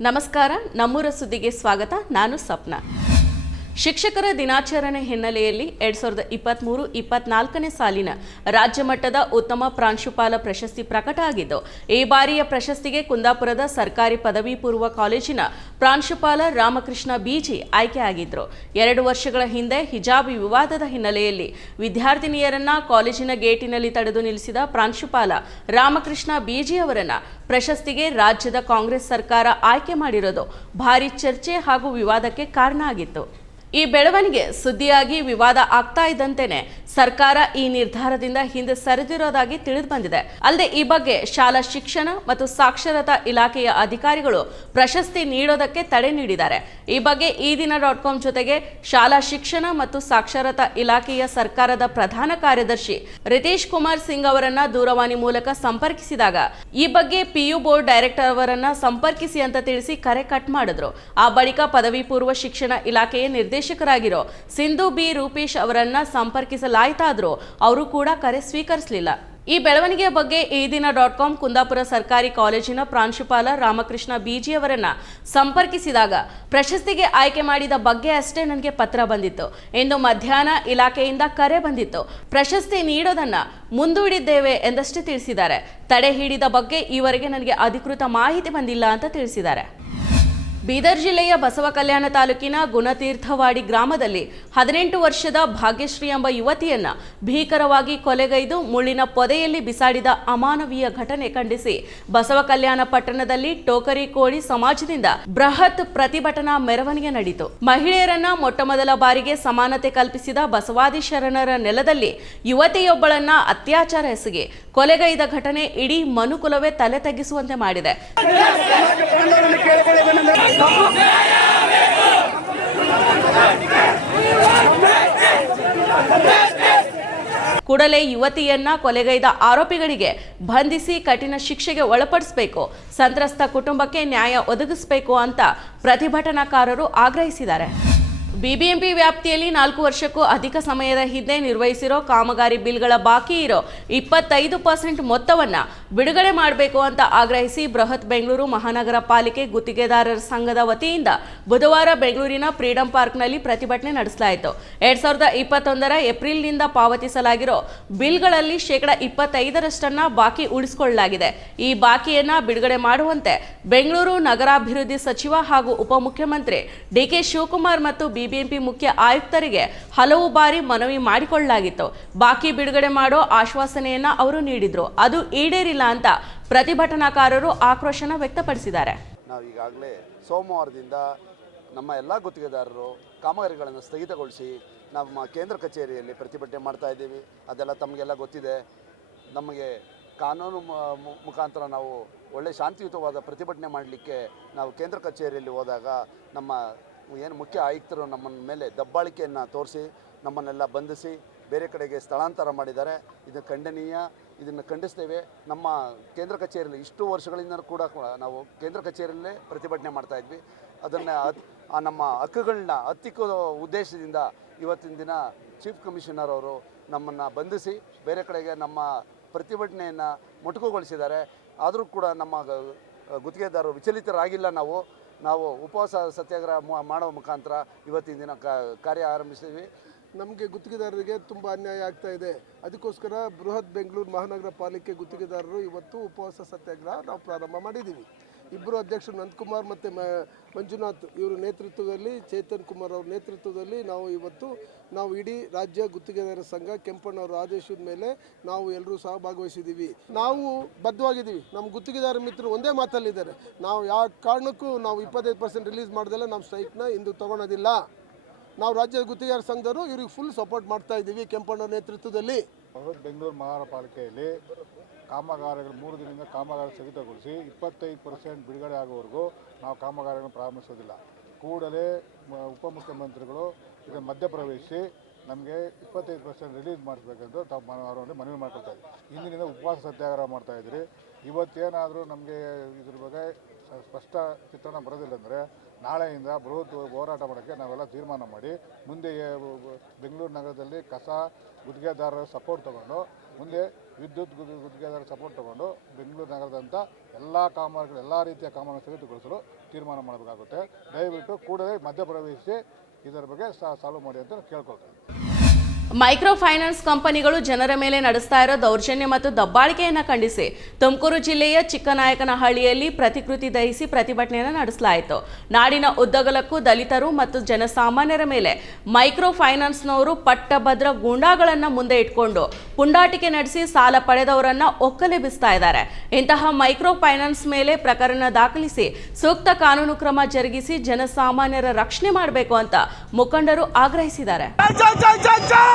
ನಮಸ್ಕಾರ ನಮ್ಮೂರ ಸುದ್ದಿಗೆ ಸ್ವಾಗತ. ನಾನು ಸಪ್ನ ಶಿಕ್ಷಕರ ದಿನಾಚರಣೆ ಹಿನ್ನೆಲೆಯಲ್ಲಿ ಎರಡ್ ಸಾವಿರದ ಇಪ್ಪತ್ತ್ಮೂರು ಇಪ್ಪತ್ನಾಲ್ಕನೇ ಸಾಲಿನ ರಾಜ್ಯ ಮಟ್ಟದ ಉತ್ತಮ ಪ್ರಾಂಶುಪಾಲ ಪ್ರಶಸ್ತಿ ಪ್ರಕಟ ಆಗಿದ್ದು, ಈ ಬಾರಿಯ ಪ್ರಶಸ್ತಿಗೆ ಕುಂದಾಪುರದ ಸರ್ಕಾರಿ ಪದವಿ ಪೂರ್ವ ಕಾಲೇಜಿನ ಪ್ರಾಂಶುಪಾಲ ರಾಮಕೃಷ್ಣ ಬೀಜಿ ಆಯ್ಕೆಯಾಗಿದ್ದರು ಎರಡು ವರ್ಷಗಳ ಹಿಂದೆ ಹಿಜಾಬ್ ವಿವಾದದ ಹಿನ್ನೆಲೆಯಲ್ಲಿ ವಿದ್ಯಾರ್ಥಿನಿಯರನ್ನ ಕಾಲೇಜಿನ ಗೇಟಿನಲ್ಲಿ ತಡೆದು ನಿಲ್ಲಿಸಿದ ಪ್ರಾಂಶುಪಾಲ ರಾಮಕೃಷ್ಣ ಬೀಜಿ ಅವರನ್ನ ಪ್ರಶಸ್ತಿಗೆ ರಾಜ್ಯದ ಕಾಂಗ್ರೆಸ್ ಸರ್ಕಾರ ಆಯ್ಕೆ ಮಾಡಿರೋದು ಭಾರಿ ಚರ್ಚೆ ಹಾಗೂ ವಿವಾದಕ್ಕೆ ಕಾರಣ ಆಗಿತ್ತು. ಈ ಬೆಳವಣಿಗೆ ಸುದ್ದಿಯಾಗಿ ವಿವಾದ ಆಗ್ತಾ ಇದ್ದಂತೆಯೇ ಸರ್ಕಾರ ಈ ನಿರ್ಧಾರದಿಂದ ಹಿಂದೆ ಸರಿದಿರೋದಾಗಿ ತಿಳಿದು ಬಂದಿದೆ. ಅಲ್ಲದೆ ಈ ಬಗ್ಗೆ ಶಾಲಾ ಶಿಕ್ಷಣ ಮತ್ತು ಸಾಕ್ಷರತಾ ಇಲಾಖೆಯ ಅಧಿಕಾರಿಗಳು ಪ್ರಶಸ್ತಿ ನೀಡೋದಕ್ಕೆ ತಡೆ ನೀಡಿದ್ದಾರೆ. ಈ ಬಗ್ಗೆ ಈ ದಿನ ಡಾಟ್ ಕಾಮ್ ಜೊತೆಗೆ ಶಾಲಾ ಶಿಕ್ಷಣ ಮತ್ತು ಸಾಕ್ಷರತಾ ಇಲಾಖೆಯ ಸರ್ಕಾರದ ಪ್ರಧಾನ ಕಾರ್ಯದರ್ಶಿ ರಿತೇಶ್ ಕುಮಾರ್ ಸಿಂಗ್ ಅವರನ್ನ ದೂರವಾಣಿ ಮೂಲಕ ಸಂಪರ್ಕಿಸಿದಾಗ ಈ ಬಗ್ಗೆ ಪಿಯು ಬೋರ್ಡ್ ಡೈರೆಕ್ಟರ್ ಅವರನ್ನ ಸಂಪರ್ಕಿಸಿ ಅಂತ ತಿಳಿಸಿ ಕರೆ ಕಟ್ ಮಾಡಿದ್ರು. ಆ ಬಳಿಕ ಪದವಿ ಪೂರ್ವ ಶಿಕ್ಷಣ ಇಲಾಖೆಯ ನಿರ್ದೇಶಕರಾಗಿರೋ ಸಿಂಧು ಬಿ ರೂಪೇಶ್ ಅವರನ್ನ ಸಂಪರ್ಕಿಸಲಾಯ್ತಾದ್ರೂ ಅವರು ಕೂಡ ಕರೆ ಸ್ವೀಕರಿಸಲಿಲ್ಲ. ಈ ಬೆಳವಣಿಗೆಯ ಬಗ್ಗೆ ಈ ದಿನ ಡಾಟ್ ಕಾಮ್ ಕುಂದಾಪುರ ಸರ್ಕಾರಿ ಕಾಲೇಜಿನ ಪ್ರಾಂಶುಪಾಲ ರಾಮಕೃಷ್ಣ ಬಿಜಿ ಅವರನ್ನ ಸಂಪರ್ಕಿಸಿದಾಗ ಪ್ರಶಸ್ತಿಗೆ ಆಯ್ಕೆ ಮಾಡಿದ ಬಗ್ಗೆ ಅಷ್ಟೇ ನನಗೆ ಪತ್ರ ಬಂದಿತ್ತು. ಎಂದು ಮಧ್ಯಾಹ್ನ ಇಲಾಖೆಯಿಂದ ಕರೆ ಬಂದಿತ್ತು. ಪ್ರಶಸ್ತಿ ನೀಡೋದನ್ನ ಮುಂದೂಡಿದ್ದೇವೆ ಎಂದಷ್ಟೇ ತಿಳಿಸಿದ್ದಾರೆ. ತಡೆ ಹಿಡಿದ ಬಗ್ಗೆ ಈವರೆಗೆ ನನಗೆ ಅಧಿಕೃತ ಮಾಹಿತಿ ಬಂದಿಲ್ಲ ಅಂತ ತಿಳಿಸಿದ್ದಾರೆ. ಬೀದರ್ ಜಿಲ್ಲೆಯ ಬಸವ ಕಲ್ಯಾಣ ತಾಲೂಕಿನ ಗುಣತೀರ್ಥವಾಡಿ ಗ್ರಾಮದಲ್ಲಿ ಹದಿನೆಂಟು ವರ್ಷದ ಭಾಗ್ಯಶ್ರೀ ಎಂಬ ಯುವತಿಯನ್ನ ಭೀಕರವಾಗಿ ಕೊಲೆಗೈದು ಮುಳ್ಳಿನ ಪೊದೆಯಲ್ಲಿ ಬಿಸಾಡಿದ ಅಮಾನವೀಯ ಘಟನೆ ಖಂಡಿಸಿ ಬಸವ ಕಲ್ಯಾಣ ಪಟ್ಟಣದಲ್ಲಿ ಟೋಕರಿ ಕೋಳಿ ಸಮಾಜದಿಂದ ಬೃಹತ್ ಪ್ರತಿಭಟನಾ ಮೆರವಣಿಗೆ ನಡೆಯಿತು ಮಹಿಳೆಯರನ್ನ ಮೊಟ್ಟಮೊದಲ ಬಾರಿಗೆ ಸಮಾನತೆ ಕಲ್ಪಿಸಿದ ಬಸವಾದಿ ಶರಣರ ನೆಲದಲ್ಲಿ ಯುವತಿಯೊಬ್ಬಳನ್ನ ಅತ್ಯಾಚಾರ ಎಸಗಿ ಕೊಲೆಗೈದ ಘಟನೆ ಇಡೀ ಮನುಕುಲವೇ ತಲೆ ತಗ್ಗಿಸುವಂತೆ ಮಾಡಿದೆ. ಕೂಡಲೇ ಯುವತಿಯನ್ನ ಕೊಲೆಗೈದ ಆರೋಪಿಗಳಿಗೆ ಬಂಧಿಸಿ ಕಠಿಣ ಶಿಕ್ಷೆಗೆ ಒಳಪಡಿಸಬೇಕು, ಸಂತ್ರಸ್ತ ಕುಟುಂಬಕ್ಕೆ ನ್ಯಾಯ ಒದಗಿಸಬೇಕು ಅಂತ ಪ್ರತಿಭಟನಾಕಾರರು ಆಗ್ರಹಿಸಿದ್ದಾರೆ. ಬಿಬಿಎಂಪಿ ವ್ಯಾಪ್ತಿಯಲ್ಲಿ ನಾಲ್ಕು ವರ್ಷಕ್ಕೂ ಅಧಿಕ ಸಮಯದ ಹಿಂದೆ ನಿರ್ವಹಿಸಿರೋ ಕಾಮಗಾರಿ ಬಿಲ್ಗಳ ಬಾಕಿ ಇರೋ ಇಪ್ಪತ್ತೈದು ಪರ್ಸೆಂಟ್ ಮೊತ್ತವನ್ನ ಬಿಡುಗಡೆ ಮಾಡಬೇಕು ಅಂತ ಆಗ್ರಹಿಸಿ ಬೃಹತ್ ಬೆಂಗಳೂರು ಮಹಾನಗರ ಪಾಲಿಕೆ ಗುತ್ತಿಗೆದಾರರ ಸಂಘದ ವತಿಯಿಂದ ಬುಧವಾರ ಬೆಂಗಳೂರಿನ ಫ್ರೀಡಂ ಪಾರ್ಕ್ನಲ್ಲಿ ಪ್ರತಿಭಟನೆ ನಡೆಸಲಾಯಿತು. ಎರಡ್ ಸಾವಿರದ ಇಪ್ಪತ್ತೊಂದರ ಏಪ್ರಿಲ್ನಿಂದ ಪಾವತಿಸಲಾಗಿರೋ ಬಿಲ್ಗಳಲ್ಲಿ ಶೇಕಡ ಇಪ್ಪತ್ತೈದರಷ್ಟನ್ನ ಬಾಕಿ ಉಳಿಸಿಕೊಳ್ಳಲಾಗಿದೆ. ಈ ಬಾಕಿಯನ್ನ ಬಿಡುಗಡೆ ಮಾಡುವಂತೆ ಬೆಂಗಳೂರು ನಗರಾಭಿವೃದ್ಧಿ ಸಚಿವ ಹಾಗೂ ಉಪಮುಖ್ಯಮಂತ್ರಿ ಡಿಕೆ ಶಿವಕುಮಾರ್ ಮತ್ತು ಬಿಬಿಎಂಪಿ ಮುಖ್ಯ ಆಯುಕ್ತರಿಗೆ ಹಲವು ಬಾರಿ ಮನವಿ ಮಾಡಿಕೊಳ್ಳಲಾಗಿತ್ತು. ಬಾಕಿ ಬಿಡುಗಡೆ ಮಾಡೋ ಆಶ್ವಾಸನೆಯನ್ನ ಅವರು ನೀಡಿದ್ರು. ಅದು ಈಡೇರಿಲ್ಲ ಅಂತ ಪ್ರತಿಭಟನಾಕಾರರು ಆಕ್ರೋಶನ ವ್ಯಕ್ತಪಡಿಸಿದ್ದಾರೆ. ನಾವು ಈಗಾಗಲೇ ಸೋಮವಾರದಿಂದ ನಮ್ಮ ಎಲ್ಲ ಗುತ್ತಿಗೆದಾರರು ಕಾಮಗಾರಿಗಳನ್ನು ಸ್ಥಗಿತಗೊಳಿಸಿ ನಮ್ಮ ಕೇಂದ್ರ ಕಚೇರಿಯಲ್ಲಿ ಪ್ರತಿಭಟನೆ ಮಾಡ್ತಾ ಇದ್ದೀವಿ. ಅದೆಲ್ಲ ತಮಗೆಲ್ಲ ಗೊತ್ತಿದೆ. ನಮಗೆ ಕಾನೂನು ಮುಖಾಂತರ ನಾವು ಒಳ್ಳೆ ಶಾಂತಿಯುತವಾದ ಪ್ರತಿಭಟನೆ ಮಾಡಲಿಕ್ಕೆ ನಾವು ಕೇಂದ್ರ ಕಚೇರಿಯಲ್ಲಿ ಹೋದಾಗ ನಮ್ಮ ಏನು ಮುಖ್ಯ ಆಯುಕ್ತರು ನಮ್ಮ ಮೇಲೆ ದಬ್ಬಾಳಿಕೆಯನ್ನು ತೋರಿಸಿ, ನಮ್ಮನ್ನೆಲ್ಲ ಬಂಧಿಸಿ, ಬೇರೆ ಕಡೆಗೆ ಸ್ಥಳಾಂತರ ಮಾಡಿದ್ದಾರೆ. ಇದು ಖಂಡನೀಯ. ಇದನ್ನು ಖಂಡಿಸ್ತೇವೆ. ನಮ್ಮ ಕೇಂದ್ರ ಕಚೇರಿಯಲ್ಲಿ ಇಷ್ಟು ವರ್ಷಗಳಿಂದ ಕೂಡ ನಾವು ಕೇಂದ್ರ ಕಚೇರಿಯಲ್ಲೇ ಪ್ರತಿಭಟನೆ ಮಾಡ್ತಾ ಇದ್ವಿ. ಅದನ್ನು ಆ ನಮ್ಮ ಹಕ್ಕುಗಳನ್ನ ಹತ್ತಿಕ್ಕೋ ಉದ್ದೇಶದಿಂದ ಇವತ್ತಿನ ದಿನ ಚೀಫ್ ಕಮಿಷನರ್ ಅವರು ನಮ್ಮನ್ನು ಬಂಧಿಸಿ, ಬೇರೆ ಕಡೆಗೆ ನಮ್ಮ ಪ್ರತಿಭಟನೆಯನ್ನು ಮೊಟಕುಗೊಳಿಸಿದ್ದಾರೆ. ಆದರೂ ಕೂಡ ನಮ್ಮ ಗುತ್ತಿಗೆದಾರರು ವಿಚಲಿತರಾಗಿಲ್ಲ ನಾವು. ನಾವು ಉಪವಾಸ ಸತ್ಯಾಗ್ರಹ ಮಾಡೋ ಮುಖಾಂತರ ಇವತ್ತಿನ ದಿನ ಕಾರ್ಯ ಆರಂಭಿಸಿದ್ವಿ. ನಮಗೆ ಗುತ್ತಿಗೆದಾರರಿಗೆ ತುಂಬ ಅನ್ಯಾಯ ಆಗ್ತಾ ಇದೆ. ಅದಕ್ಕೋಸ್ಕರ ಬೃಹತ್ ಬೆಂಗಳೂರು ಮಹಾನಗರ ಪಾಲಿಕೆ ಗುತ್ತಿಗೆದಾರರು ಇವತ್ತು ಉಪವಾಸ ಸತ್ಯಾಗ್ರಹ ನಾವು ಪ್ರಾರಂಭ ಮಾಡಿದ್ದೀವಿ. ಇಬ್ಬರು ಅಧ್ಯಕ್ಷರು ನಂದಕುಮಾರ್ ಮತ್ತು ಮಂಜುನಾಥ್ ಇವರ ನೇತೃತ್ವದಲ್ಲಿ, ಚೇತನ್ ಕುಮಾರ್ ಅವ್ರ ನೇತೃತ್ವದಲ್ಲಿ ನಾವು ಇವತ್ತು ನಾವು ಇಡೀ ರಾಜ್ಯ ಗುತ್ತಿಗೆದಾರರ ಸಂಘ ಕೆಂಪಣ್ಣವರ ಆದೇಶದ ಮೇಲೆ ನಾವು ಎಲ್ಲರೂ ಸಹ ಭಾಗವಹಿಸಿದ್ದೀವಿ. ನಾವು ಬದ್ಧವಾಗಿದ್ದೀವಿ. ನಮ್ಮ ಗುತ್ತಿಗೆದಾರ ಮಿತ್ರರು ಒಂದೇ ಮಾತಲ್ಲಿದ್ದಾರೆ. ನಾವು ಯಾವ ಕಾರಣಕ್ಕೂ ನಾವು ಇಪ್ಪತ್ತೈದು ಪರ್ಸೆಂಟ್ ರಿಲೀಸ್ ಮಾಡ್ದಲ್ಲ ನಮ್ಮ ಸ್ಟ್ರೈಕ್ನ ಇಂದು ತೊಗೊಳೋದಿಲ್ಲ. ನಾವು ರಾಜ್ಯ ಗುತ್ತಿಗೆದಾರ ಸಂಘದವರು ಇವ್ರಿಗೆ ಫುಲ್ ಸಪೋರ್ಟ್ ಮಾಡ್ತಾ ಇದ್ದೀವಿ ಕೆಂಪಣ್ಣ ನೇತೃತ್ವದಲ್ಲಿ. ಬೃಹತ್ ಬೆಂಗಳೂರು ಮಹಾನಗರ ಪಾಲಿಕೆಯಲ್ಲಿ ಕಾಮಗಾರಿಗಳು ಮೂರು ದಿನದಿಂದ ಕಾಮಗಾರಿ ಸ್ಥಗಿತಗೊಳಿಸಿ ಇಪ್ಪತ್ತೈದು ಪರ್ಸೆಂಟ್ ಬಿಡುಗಡೆ ಆಗುವವರೆಗೂ ನಾವು ಕಾಮಗಾರಿಗಳನ್ನು ಪ್ರಾರಂಭಿಸೋದಿಲ್ಲ. ಕೂಡಲೇ ಉಪಮುಖ್ಯಮಂತ್ರಿಗಳು ಇದನ್ನು ಮಧ್ಯಪ್ರವೇಶಿಸಿ ನಮಗೆ ಇಪ್ಪತ್ತೈದು ಪರ್ಸೆಂಟ್ ರಿಲೀಸ್ ಮಾಡಿಸ್ಬೇಕಂತ ತಾವು ಅವರಲ್ಲಿ ಮನವಿ ಮಾಡ್ಕೊಳ್ತಾ ಇದ್ದೀವಿ ಇಂದಿನಿಂದ ಉಪವಾಸ ಸತ್ಯಾಗ್ರಹ ಮಾಡ್ತಾ ಇದ್ರಿ. ಇವತ್ತೇನಾದರೂ ನಮಗೆ ಇದ್ರ ಬಗ್ಗೆ ಸ್ಪಷ್ಟ ಚಿತ್ರಣ ಬರೋದಿಲ್ಲ ಅಂದರೆ ನಾಳೆಯಿಂದ ಬೃಹತ್ ಹೋರಾಟ ಮಾಡೋಕ್ಕೆ ನಾವೆಲ್ಲ ತೀರ್ಮಾನ ಮಾಡಿ ಮುಂದೆ ಬೆಂಗಳೂರು ನಗರದಲ್ಲಿ ಕಸ, ಗುತ್ತಿಗೆದಾರರ ಸಪೋರ್ಟ್ ತಗೊಂಡು ಮುಂದೆ ವಿದ್ಯುತ್ ಗುತ್ತಿಗೆದಾರರ ಗುತ್ತಿಗೆದಾರ ಸಪೋರ್ಟ್ ತಗೊಂಡು ಬೆಂಗಳೂರು ನಗರದಂಥ ಎಲ್ಲ ಕಾಮಗಾರಿಗಳು, ಎಲ್ಲ ರೀತಿಯ ಕಾಮಗಾರಿ ಸ್ಥಗಿತಗೊಳಿಸಲು ತೀರ್ಮಾನ ಮಾಡಬೇಕಾಗುತ್ತೆ. ದಯವಿಟ್ಟು ಕೂಡಲೇ ಮಧ್ಯಪ್ರವೇಶಿಸಿ, ಇದರ ಬಗ್ಗೆ ಸಾಲ್ವ್ ಮಾಡಿ ಅಂತ ಕೇಳ್ಕೊಳ್ತೀನಿ ಮೈಕ್ರೋ ಫೈನಾನ್ಸ್ ಕಂಪನಿಗಳು ಜನರ ಮೇಲೆ ನಡೆಸ್ತಾ ಇರೋ ದೌರ್ಜನ್ಯ ಮತ್ತು ದಬ್ಬಾಳಿಕೆಯನ್ನು ಖಂಡಿಸಿ ತುಮಕೂರು ಜಿಲ್ಲೆಯ ಚಿಕ್ಕನಾಯಕನಹಳ್ಳಿಯಲ್ಲಿ ಪ್ರತಿಕೃತಿ ದಹಿಸಿ ಪ್ರತಿಭಟನೆಯನ್ನು ನಡೆಸಲಾಯಿತು. ನಾಡಿನ ಉದ್ದಗಲಕ್ಕೂ ದಲಿತರು ಮತ್ತು ಜನಸಾಮಾನ್ಯರ ಮೇಲೆ ಮೈಕ್ರೋ ಫೈನಾನ್ಸ್ನವರು ಪಟ್ಟಭದ್ರ ಗೂಂಡಾಗಳನ್ನು ಮುಂದೆ ಇಟ್ಕೊಂಡು ಪುಂಡಾಟಿಕೆ ನಡೆಸಿ ಸಾಲ ಪಡೆದವರನ್ನ ಒಕ್ಕಲೆಬ್ಬಿಸ್ತಾ ಇದ್ದಾರೆ. ಇಂತಹ ಮೈಕ್ರೋ ಫೈನಾನ್ಸ್ ಮೇಲೆ ಪ್ರಕರಣ ದಾಖಲಿಸಿ ಸೂಕ್ತ ಕಾನೂನು ಕ್ರಮ ಜರುಗಿಸಿ ಜನಸಾಮಾನ್ಯರ ರಕ್ಷಣೆ ಮಾಡಬೇಕು ಅಂತ ಮುಖಂಡರು ಆಗ್ರಹಿಸಿದ್ದಾರೆ.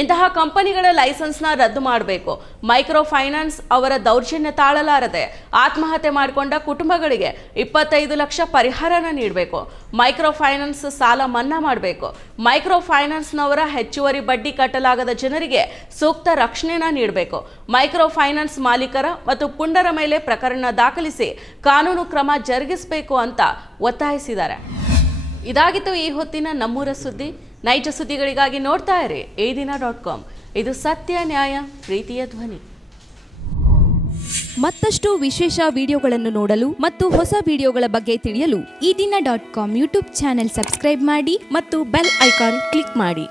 ಇಂತಹ ಕಂಪನಿಗಳ ಲೈಸೆನ್ಸ್ನ ರದ್ದು ಮಾಡಬೇಕು. ಮೈಕ್ರೋ ಫೈನಾನ್ಸ್ ಅವರ ದೌರ್ಜನ್ಯ ತಾಳಲಾರದೆ ಆತ್ಮಹತ್ಯೆ ಮಾಡಿಕೊಂಡ ಕುಟುಂಬಗಳಿಗೆ ಇಪ್ಪತ್ತೈದು ಲಕ್ಷ ಪರಿಹಾರನ ನೀಡಬೇಕು. ಮೈಕ್ರೋ ಫೈನಾನ್ಸ್ ಸಾಲ ಮನ್ನಾ ಮಾಡಬೇಕು. ಮೈಕ್ರೋ ಫೈನಾನ್ಸ್ನವರ ಹೆಚ್ಚುವರಿ ಬಡ್ಡಿ ಕಟ್ಟಲಾಗದ ಜನರಿಗೆ ಸೂಕ್ತ ರಕ್ಷಣೆನ ನೀಡಬೇಕು. ಮೈಕ್ರೋ ಫೈನಾನ್ಸ್ ಮಾಲೀಕರ ಮತ್ತು ಪುಂಡರ ಮೇಲೆ ಪ್ರಕರಣ ದಾಖಲಿಸಿ ಕಾನೂನು ಕ್ರಮ ಜರುಗಿಸಬೇಕು ಅಂತ ಒತ್ತಾಯಿಸಿದ್ದಾರೆ. ಇದಾಗಿತ್ತು ಈ ಹೊತ್ತಿನ ನಮ್ಮೂರ ಸುದ್ದಿ. ನೈಜ ಸುದ್ದಿಗಳಿಗಾಗಿ ನೋಡ್ತಾ ಇರಿ ಈ ದಿನ ಡಾಟ್ ಕಾಮ್. ಇದು ಸತ್ಯ ನ್ಯಾಯ, ಪ್ರೀತಿಯ ಧ್ವನಿ. ಮತ್ತಷ್ಟು ವಿಶೇಷ ವಿಡಿಯೋಗಳನ್ನು ನೋಡಲು ಮತ್ತು ಹೊಸ ವಿಡಿಯೋಗಳ ಬಗ್ಗೆ ತಿಳಿಯಲು ಈ ದಿನ dot com YouTube channel subscribe ಮಾಡಿ ಮತ್ತು ಬೆಲ್ ಐಕಾನ್ ಕ್ಲಿಕ್ ಮಾಡಿ.